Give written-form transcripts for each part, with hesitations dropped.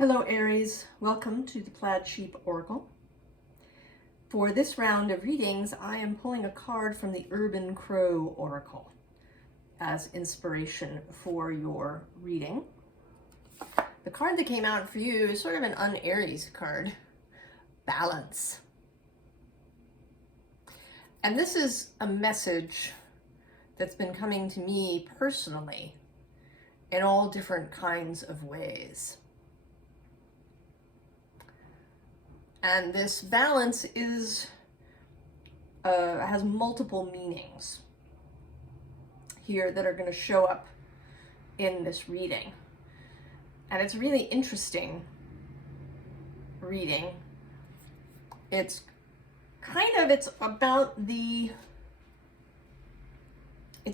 Hello Aries, welcome to the Plaid Sheep Oracle. For this round of readings, I am pulling a card from the Urban Crow Oracle as inspiration for your reading. The card that came out for you is sort of an un-Aries card, Balance. And this is a message that's been coming to me personally in all different kinds of ways. And this balance is has multiple meanings here that are going to show up in this reading. And it's really interesting reading. It's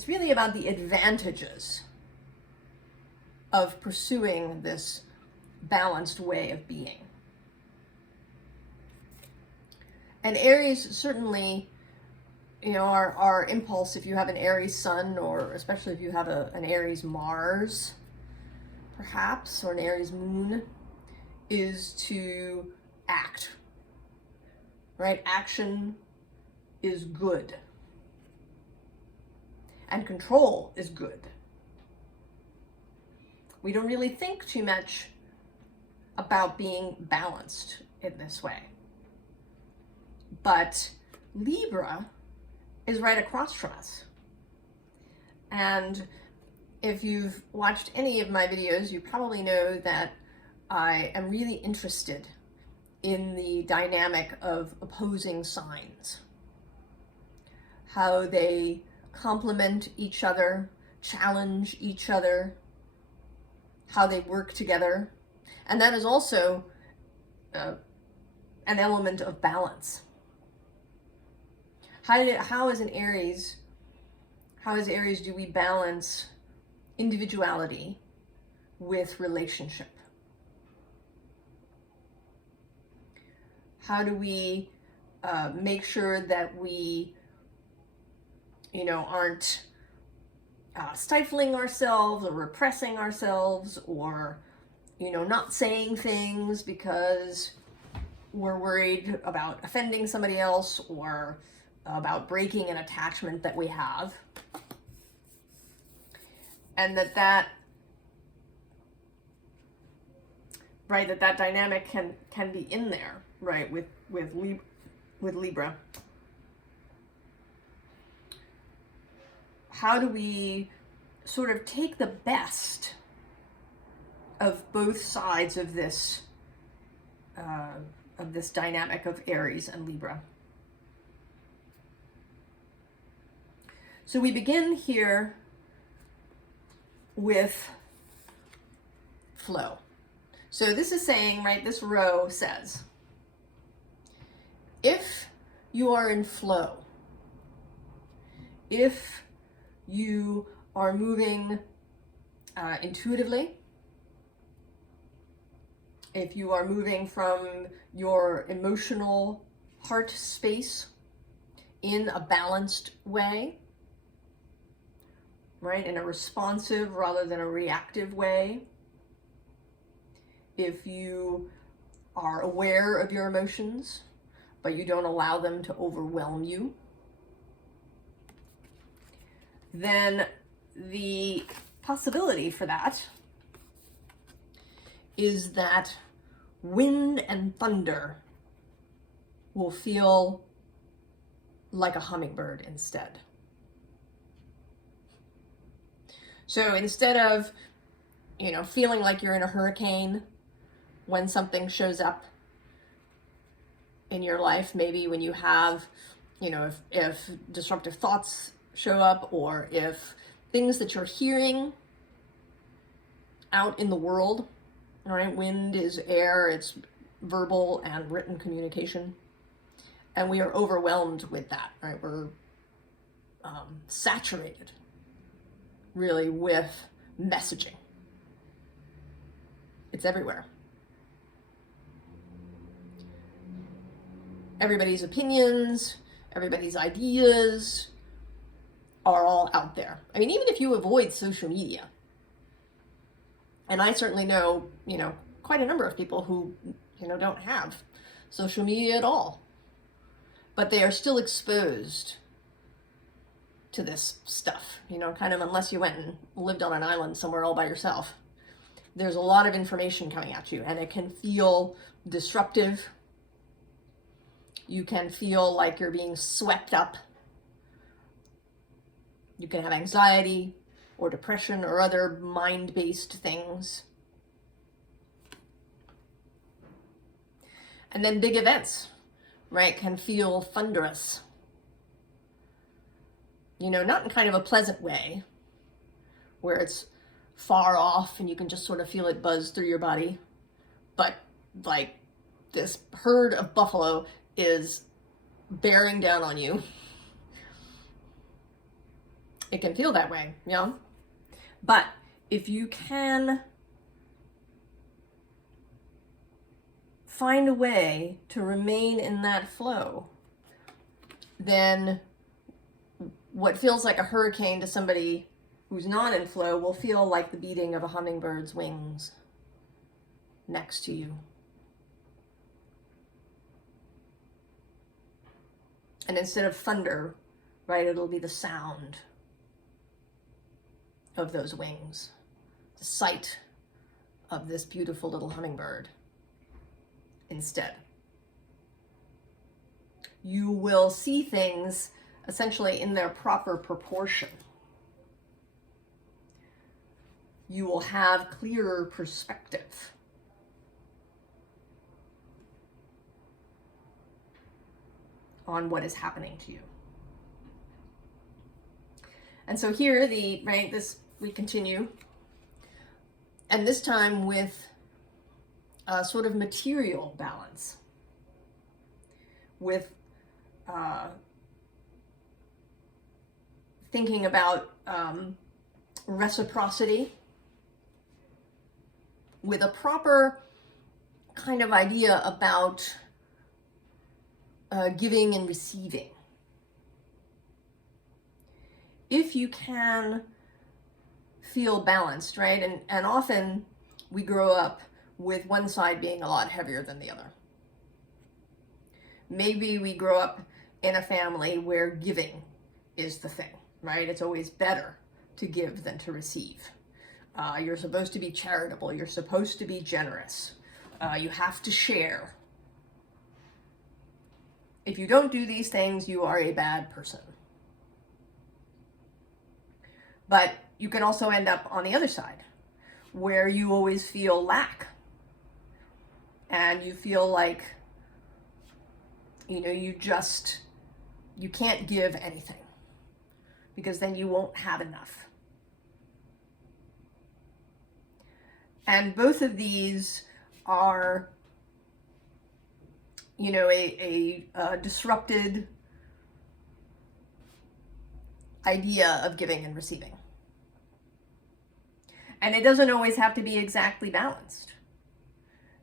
really about the advantages of pursuing this balanced way of being. And Aries certainly, our impulse, if you have an Aries sun, or especially if you have an Aries Mars, perhaps, or an Aries moon, is to act, right? Action is good. And control is good. We don't really think too much about being balanced in this way. But Libra is right across from us. And if you've watched any of my videos, you probably know that I am really interested in the dynamic of opposing signs, how they complement each other, challenge each other, how they work together. And that is also an element of balance. How as Aries do we balance individuality with relationship? How do we make sure that we, aren't stifling ourselves or repressing ourselves, or, not saying things because we're worried about offending somebody else or about breaking an attachment that we have, and that dynamic can be in there, right, with Libra. How do we sort of take the best of both sides of this dynamic of Aries and Libra? So we begin here with flow. So this is saying, right, this row says, if you are in flow, if you are moving intuitively, if you are moving from your emotional heart space in a balanced way, right, in a responsive rather than a reactive way, if you are aware of your emotions, but you don't allow them to overwhelm you, then the possibility for that is that wind and thunder will feel like a hummingbird instead. So instead of, feeling like you're in a hurricane when something shows up in your life, maybe when you have, if disruptive thoughts show up, or if things that you're hearing out in the world, all right, wind is air, it's verbal and written communication, and we are overwhelmed with that, right? We're saturated really with messaging. It's everywhere. Everybody's opinions, everybody's ideas are all out there. I mean, even if you avoid social media, and I certainly know, quite a number of people who, you know, don't have social media at all, but they are still exposed to this stuff, you know, kind of, unless you went and lived on an island somewhere all by yourself. There's a lot of information coming at you, and it can feel disruptive. You can feel like you're being swept up. You can have anxiety or depression or other mind-based things. And then big events, right, can feel thunderous. You know, not in kind of a pleasant way, where it's far off and you can just sort of feel it buzz through your body, but like this herd of buffalo is bearing down on you. It can feel that way, you know? But if you can find a way to remain in that flow, then what feels like a hurricane to somebody who's not in flow will feel like the beating of a hummingbird's wings next to you. And instead of thunder, right, it'll be the sound of those wings, the sight of this beautiful little hummingbird instead. You will see things essentially in their proper proportion. You will have clearer perspective. On what is happening to you. And so here, we continue, and this time with a sort of material balance, with thinking about reciprocity, with a proper kind of idea about giving and receiving. If you can feel balanced, right? And often we grow up with one side being a lot heavier than the other. Maybe we grow up in a family where giving is the thing, right? It's always better to give than to receive. You're supposed to be charitable. You're supposed to be generous. You have to share. If you don't do these things, you are a bad person. But you can also end up on the other side, where you always feel lack. And you feel like, you know, you can't give anything, because then you won't have enough. And both of these are, you know, a disrupted idea of giving and receiving. And it doesn't always have to be exactly balanced.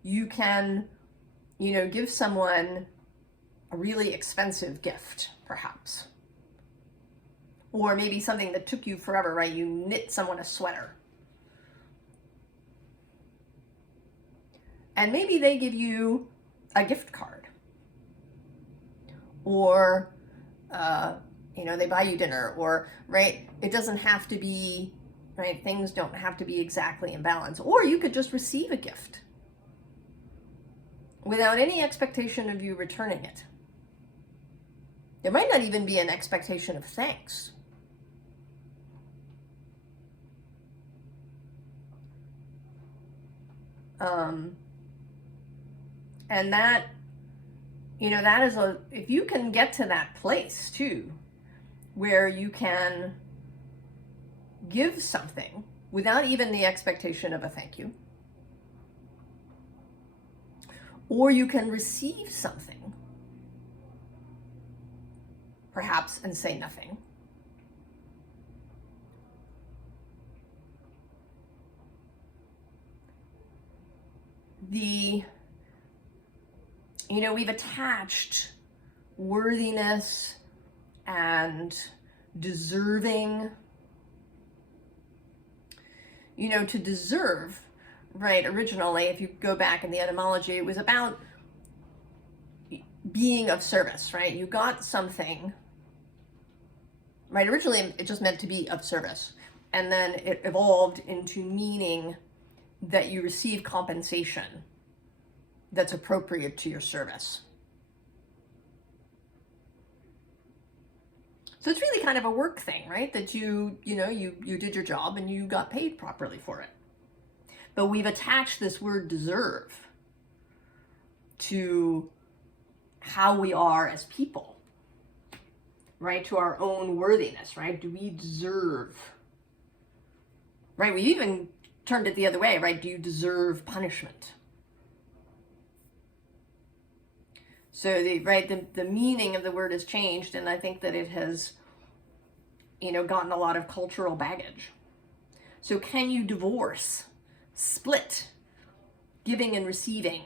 You can, you know, give someone a really expensive gift, perhaps. Or maybe something that took you forever, right? You knit someone a sweater. And maybe they give you a gift card. Or, you know, they buy you dinner, or, right? It doesn't have to be, right? Things don't have to be exactly in balance. Or you could just receive a gift without any expectation of you returning it. There might not even be an expectation of thanks. And that, you know, that is if you can get to that place too, where you can give something without even the expectation of a thank you, or you can receive something, perhaps, and say nothing. You know, we've attached worthiness and deserving, you know, to deserve, right, originally, if you go back in the etymology, it was about being of service, right? You got something, right? Originally, it just meant to be of service. And then it evolved into meaning that you receive compensation that's appropriate to your service. So it's really kind of a work thing, right? That you did your job and you got paid properly for it. But we've attached this word deserve to how we are as people, right? To our own worthiness, right? Do we deserve, right? We even turned it the other way, right? Do you deserve punishment? So the meaning of the word has changed, and I think that it has, gotten a lot of cultural baggage. So can you split giving and receiving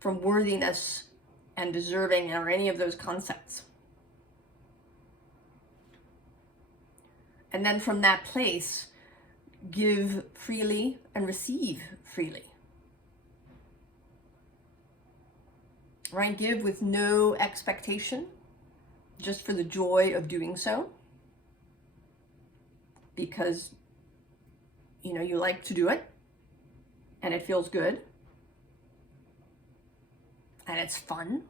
from worthiness and deserving, or any of those concepts? And then from that place, give freely and receive freely. Right? Give with no expectation, just for the joy of doing so. Because, you like to do it, and it feels good, and it's fun.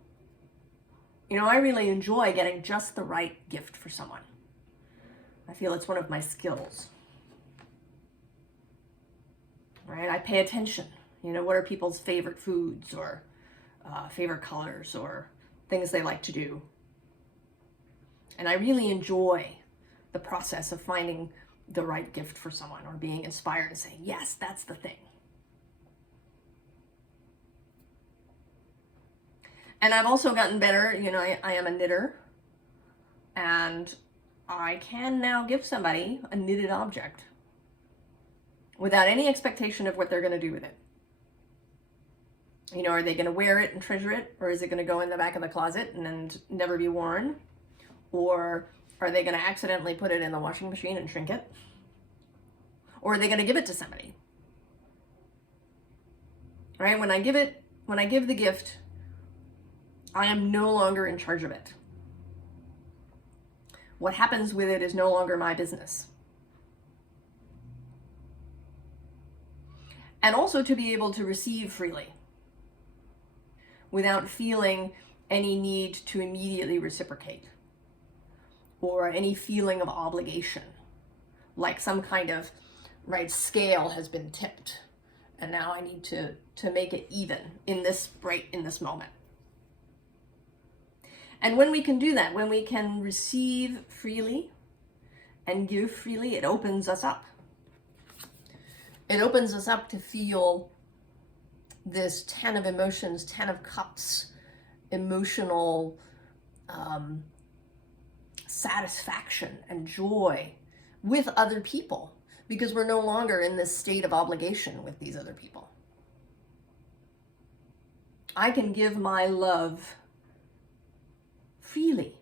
I really enjoy getting just the right gift for someone. I feel it's one of my skills. Right? I pay attention. What are people's favorite foods, or favorite colors, or things they like to do. And I really enjoy the process of finding the right gift for someone, or being inspired and saying, yes, that's the thing. And I've also gotten better. I am a knitter, and I can now give somebody a knitted object without any expectation of what they're going to do with it. Are they going to wear it and treasure it? Or is it going to go in the back of the closet and never be worn? Or are they going to accidentally put it in the washing machine and shrink it? Or are they going to give it to somebody? Right? When I give the gift, I am no longer in charge of it. What happens with it is no longer my business. And also to be able to receive freely, without feeling any need to immediately reciprocate, or any feeling of obligation, like some kind of scale has been tipped, and now I need to make it even in this moment. And when we can do that, when we can receive freely and give freely, it opens us up. It opens us up to feel this 10 of emotions, 10 of cups, emotional satisfaction and joy with other people, because we're no longer in this state of obligation with these other people. I can give my love freely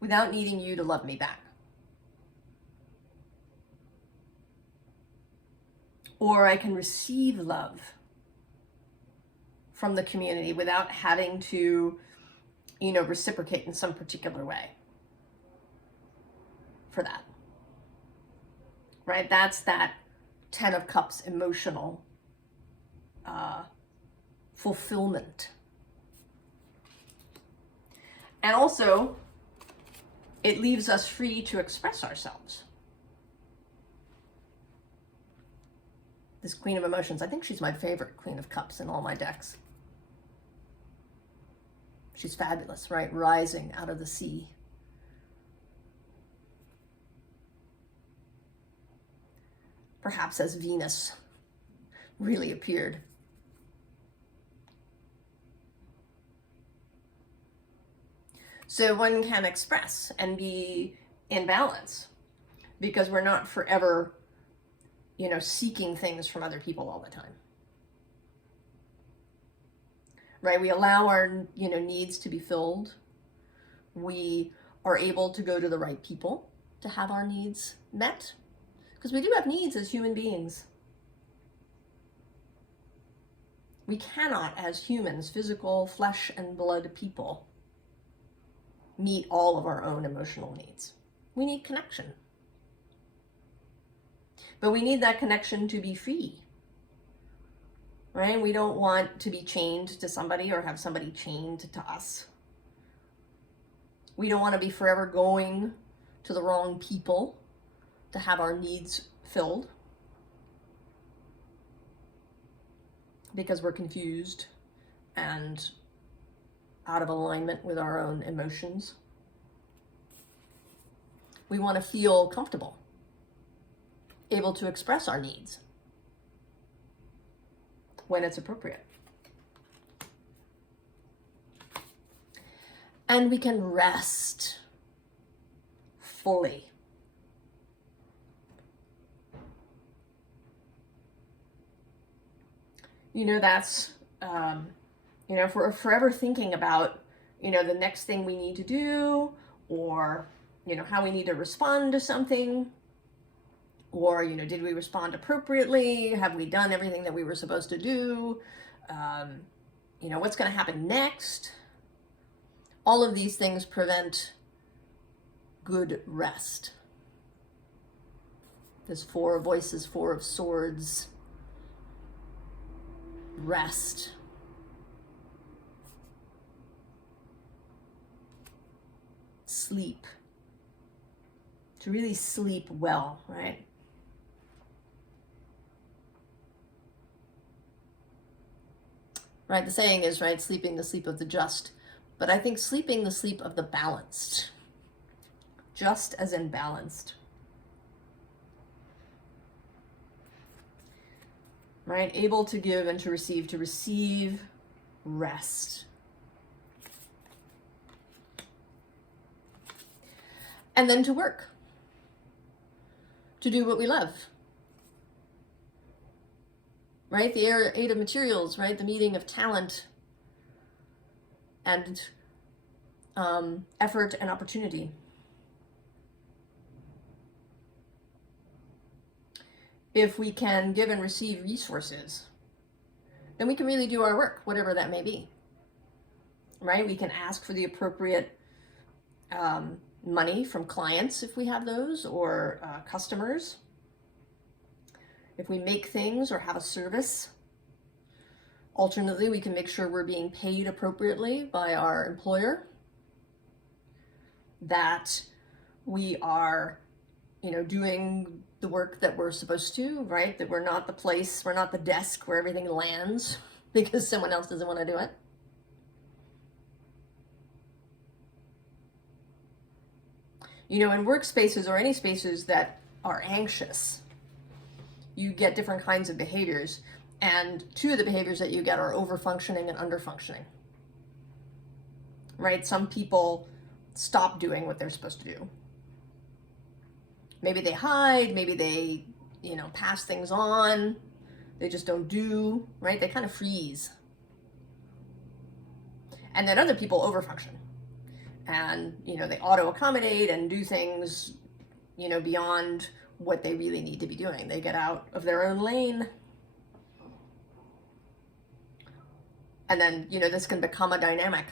without needing you to love me back. Or I can receive love from the community without having to, reciprocate in some particular way for that. Right? That's that 10 of Cups emotional fulfillment. And also, it leaves us free to express ourselves. This Queen of Emotions, I think she's my favorite Queen of Cups in all my decks. She's fabulous, right? Rising out of the sea. Perhaps as Venus really appeared. So one can express and be in balance, because we're not forever, seeking things from other people all the time. Right? We allow our, needs to be filled. We are able to go to the right people to have our needs met, because we do have needs as human beings. We cannot, as humans, physical, flesh and blood people, meet all of our own emotional needs. We need connection. But we need that connection to be free, right? We don't want to be chained to somebody or have somebody chained to us. We don't want to be forever going to the wrong people to have our needs filled because we're confused and out of alignment with our own emotions. We want to feel comfortable, able to express our needs when it's appropriate. And we can rest fully. You know, that's, you know, if we're forever thinking about, you know, the next thing we need to do, or, you know, how we need to respond to something, or, you know, did we respond appropriately? Have we done everything that we were supposed to do? You know, what's going to happen next? All of these things prevent good rest. There's Four of Voices, Four of Swords. Rest. Sleep. To really sleep well, right? Right, the saying is, right, sleeping the sleep of the just. But I think sleeping the sleep of the balanced. Just as in balanced. Right, able to give and to receive rest. And then to work. To do what we love. Right, the Eight of Materials, right, the meeting of talent and effort and opportunity. If we can give and receive resources, then we can really do our work, whatever that may be. Right? We can ask for the appropriate money from clients if we have those, or customers. If we make things or have a service. Alternately, we can make sure we're being paid appropriately by our employer. That we are, you know, doing the work that we're supposed to, right? That we're not the place, we're not the desk where everything lands because someone else doesn't want to do it. You know, in workspaces or any spaces that are anxious, you get different kinds of behaviors. And two of the behaviors that you get are over-functioning and under-functioning. Right? Some people stop doing what they're supposed to do. Maybe they hide, maybe they, you know, pass things on. They just don't do, right? They kind of freeze. And then other people over-function. And, you know, they auto-accommodate and do things, you know, beyond what they really need to be doing. They get out of their own lane. And then, you know, this can become a dynamic.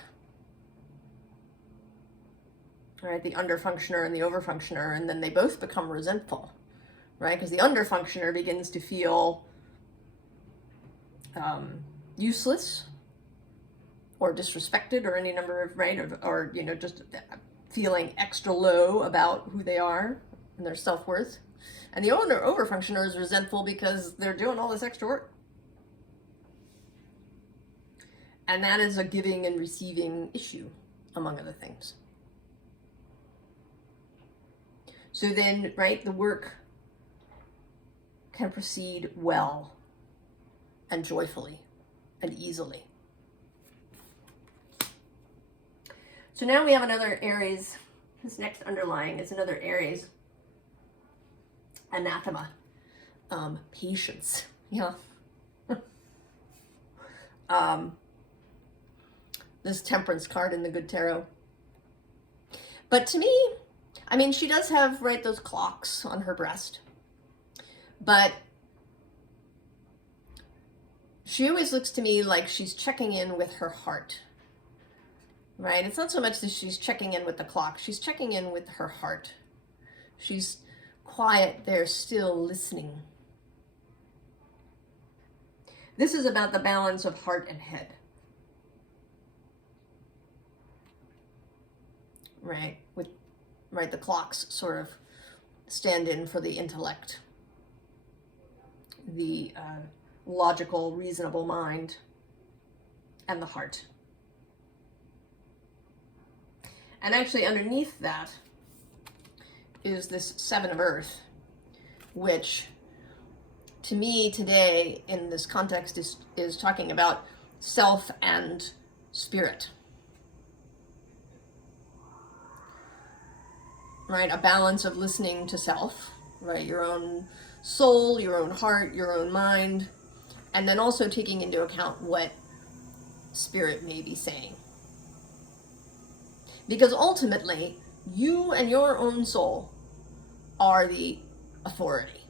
Right, the underfunctioner and the overfunctioner, and then they both become resentful, right? Because the underfunctioner begins to feel useless or disrespected or any number of, right, or you know, just feeling extra low about who they are and their self-worth. And the overfunctioner is resentful because they're doing all this extra work. And that is a giving and receiving issue, among other things. So then, right, the work can proceed well and joyfully and easily. So now we have another Aries. This next underlying is another Aries. Anathema. Patience. Yeah. This Temperance card in the Good Tarot. But to me, I mean, she does have, right, those clocks on her breast. But she always looks to me like she's checking in with her heart, right? It's not so much that she's checking in with the clock. She's checking in with her heart. She's quiet there, still listening. This is about the balance of heart and head, right? Right, the clocks sort of stand in for the intellect, the logical, reasonable mind, and the heart. And actually underneath that is this Seven of Earth, which to me today in this context is talking about self and spirit. Right, a balance of listening to self, right, your own soul, your own heart, your own mind, and then also taking into account what spirit may be saying. Because ultimately, you and your own soul are the authority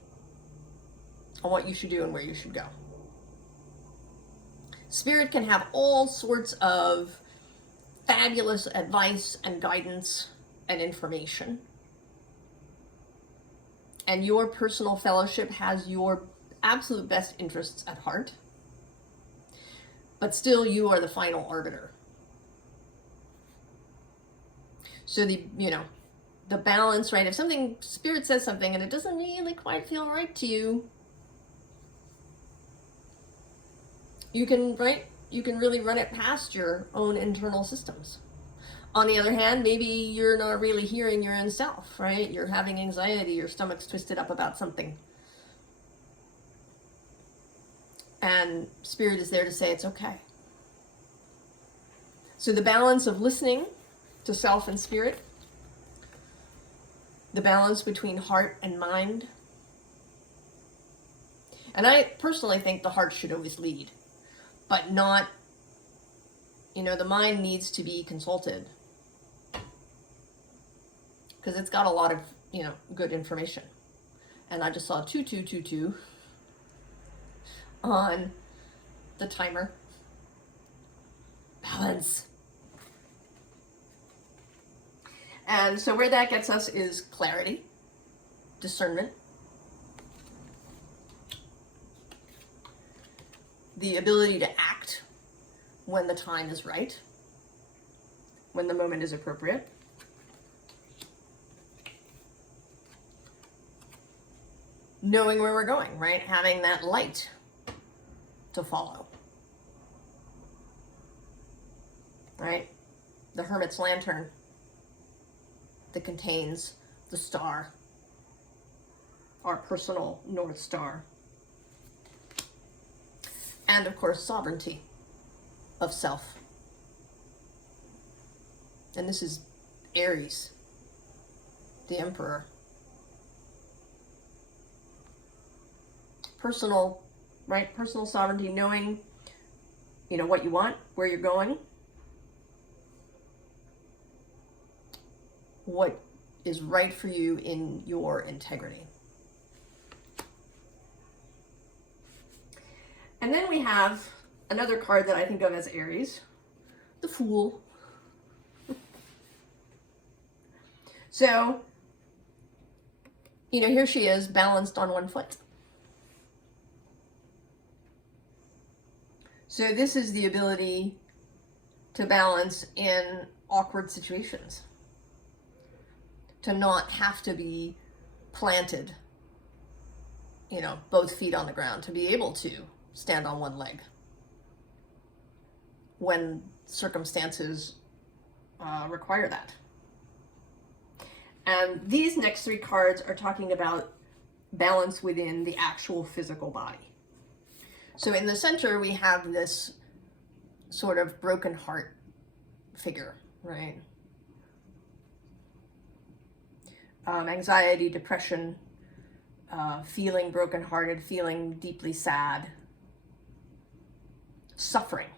on what you should do and where you should go. Spirit can have all sorts of fabulous advice and guidance and information. And your personal fellowship has your absolute best interests at heart. But still, you are the final arbiter. So the balance, right? If something, spirit says something and it doesn't really quite feel right to you, you can really run it past your own internal systems. On the other hand, maybe you're not really hearing your own self, right? You're having anxiety, your stomach's twisted up about something. And spirit is there to say it's okay. So the balance of listening to self and spirit, the balance between heart and mind. And I personally think the heart should always lead, but not, the mind needs to be consulted because it's got a lot of, good information. And I just saw 2222 on the timer. Balance. And so where that gets us is clarity, discernment, the ability to act when the time is right, when the moment is appropriate. Knowing where we're going, right? Having that light to follow, right? The hermit's lantern that contains the star, our personal North Star. And of course, sovereignty of self. And this is Aries, the Emperor. Personal, right? Personal sovereignty, knowing, what you want, where you're going, what is right for you in your integrity. And then we have another card that I think of as Aries, the Fool. So, here she is, balanced on one foot. So this is the ability to balance in awkward situations, to not have to be planted, both feet on the ground, to be able to stand on one leg when circumstances require that. And these next three cards are talking about balance within the actual physical body. So in the center, we have this sort of broken heart figure, right? Anxiety, depression, feeling brokenhearted, feeling deeply sad, suffering.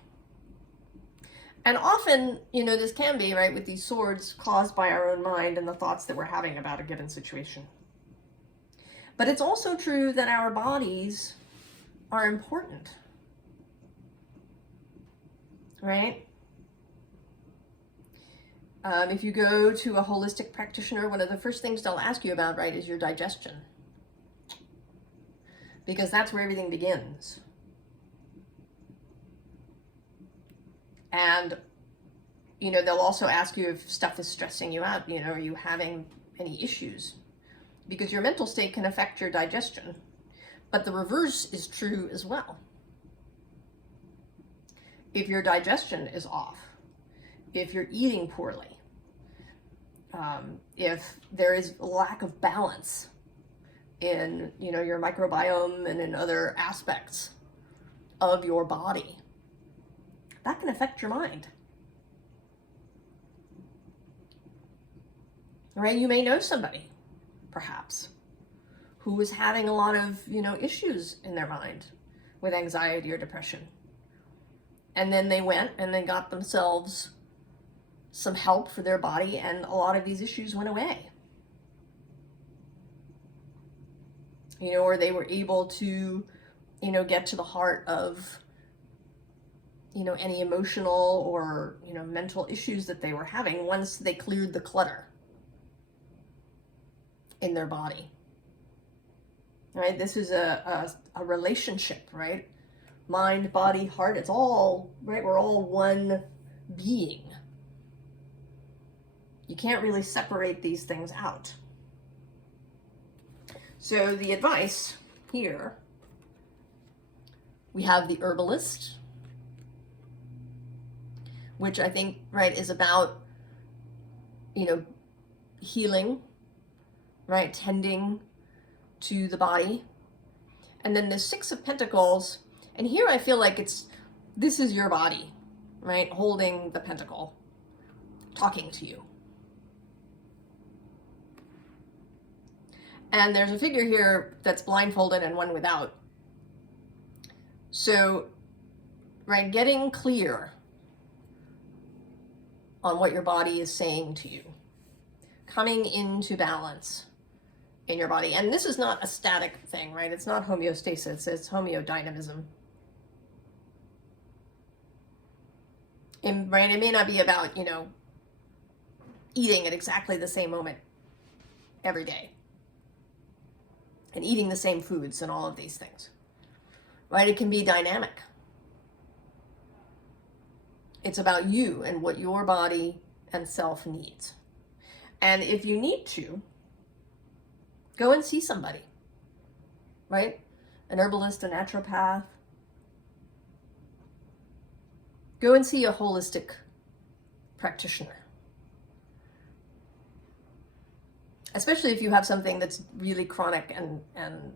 And often, this can be, right, with these swords, caused by our own mind and the thoughts that we're having about a given situation. But it's also true that our bodies are important. right? If you go to a holistic practitioner, one of the first things they'll ask you about, right, is your digestion. Because that's where everything begins. And, you know, they'll also ask you if stuff is stressing you out. You know, are you having any issues? Because your mental state can affect your digestion. But the reverse is true as well. If your digestion is off, if you're eating poorly, if there is a lack of balance in, you know, your microbiome and in other aspects of your body, that can affect your mind. Right? You may know somebody, perhaps, who is having a lot of, you know, issues in their mind with anxiety or depression. And then they went and they got themselves some help for their body, and a lot of these issues went away. You know, or they were able to, you know, get to the heart of, you know, any emotional or, you know, mental issues that they were having once they cleared the clutter in their body. Right? This is a relationship, right? Mind, body, heart, it's all, right? We're all one being. You can't really separate these things out. So the advice here, we have the herbalist, which I think, right, is about, you know, healing, right, tending to the body. And then the Six of Pentacles, and here I feel like this is your body, right, holding the pentacle, talking to you. And there's a figure here that's blindfolded and one without. So, right, getting clear on what your body is saying to you, coming into balance in your body. And this is not a static thing, right? It's not homeostasis, it's homeodynamism. Right? It may not be about, you know, eating at exactly the same moment every day and eating the same foods and all of these things, right? It can be dynamic. It's about you and what your body and self needs. And if you need to, go and see somebody, right? An herbalist, a naturopath. Go and see a holistic practitioner. Especially if you have something that's really chronic and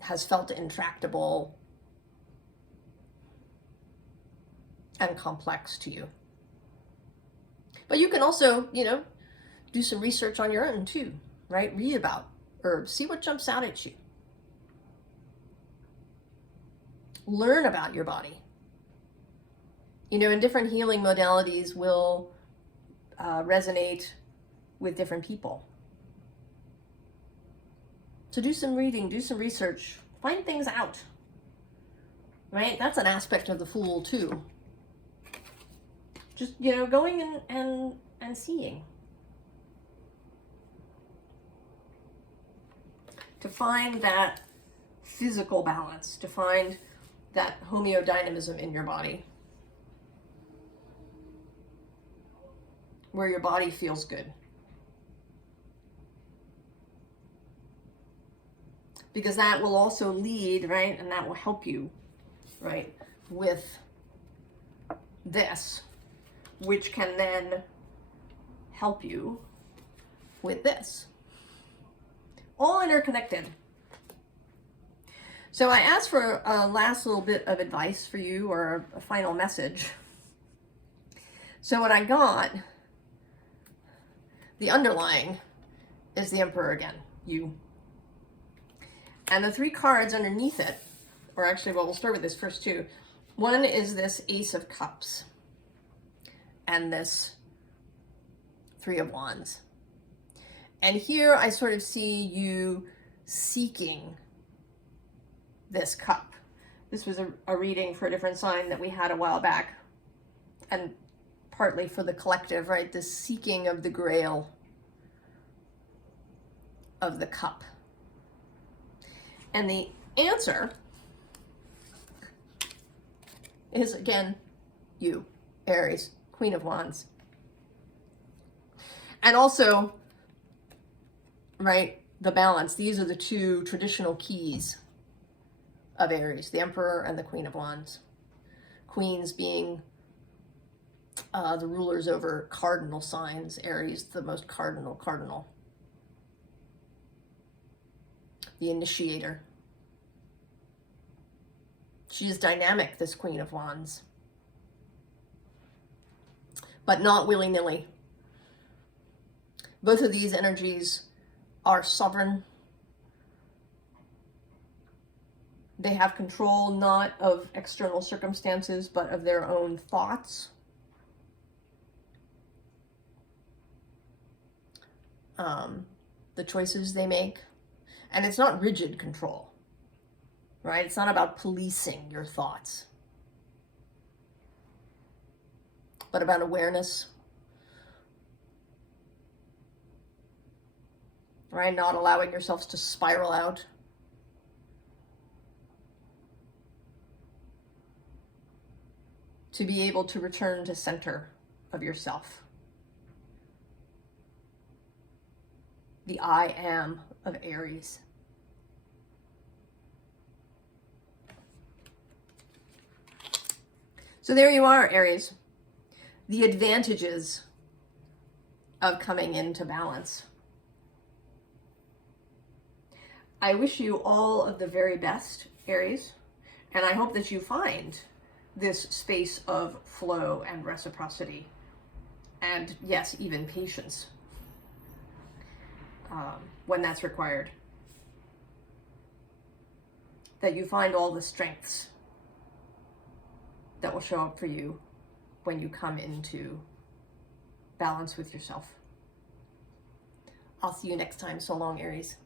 has felt intractable and complex to you. But you can also, you know, do some research on your own too, right? Read about herbs, see what jumps out at you. Learn about your body. You know, and different healing modalities will resonate with different people. So do some reading, do some research, find things out, right? That's an aspect of the Fool too. Just, you know, going and seeing. To find that physical balance, to find that homeodynamism in your body, where your body feels good. Because that will also lead, right, and that will help you, right, with this, which can then help you with this. All interconnected. So I asked for a last little bit of advice for you, or a final message. So what I got, the underlying is the Emperor again, you. And the three cards underneath it, or actually, well, we'll start with this first too. One is this Ace of Cups and this Three of Wands. And here I sort of see you seeking this cup. This was a reading for a different sign that we had a while back. and partly for the collective, right? The seeking of the grail of the cup. And the answer is, again, you, Aries, Queen of Wands. And also, right, the balance. These are the two traditional keys of Aries, the Emperor and the Queen of Wands. Queens being the rulers over cardinal signs. Aries, the most cardinal. The initiator. She is dynamic, this Queen of Wands, but not willy-nilly. Both of these energies are sovereign. They have control not of external circumstances, but of their own thoughts. The choices they make. And it's not rigid control, right? It's not about policing your thoughts, but about awareness, right? Not allowing yourselves to spiral out. To be able to return to center of yourself. The I am of Aries. So there you are, Aries. The advantages of coming into balance. I wish you all of the very best, Aries, and I hope that you find this space of flow and reciprocity, and yes, even patience, when that's required. That you find all the strengths that will show up for you when you come into balance with yourself. I'll see you next time. So long, Aries.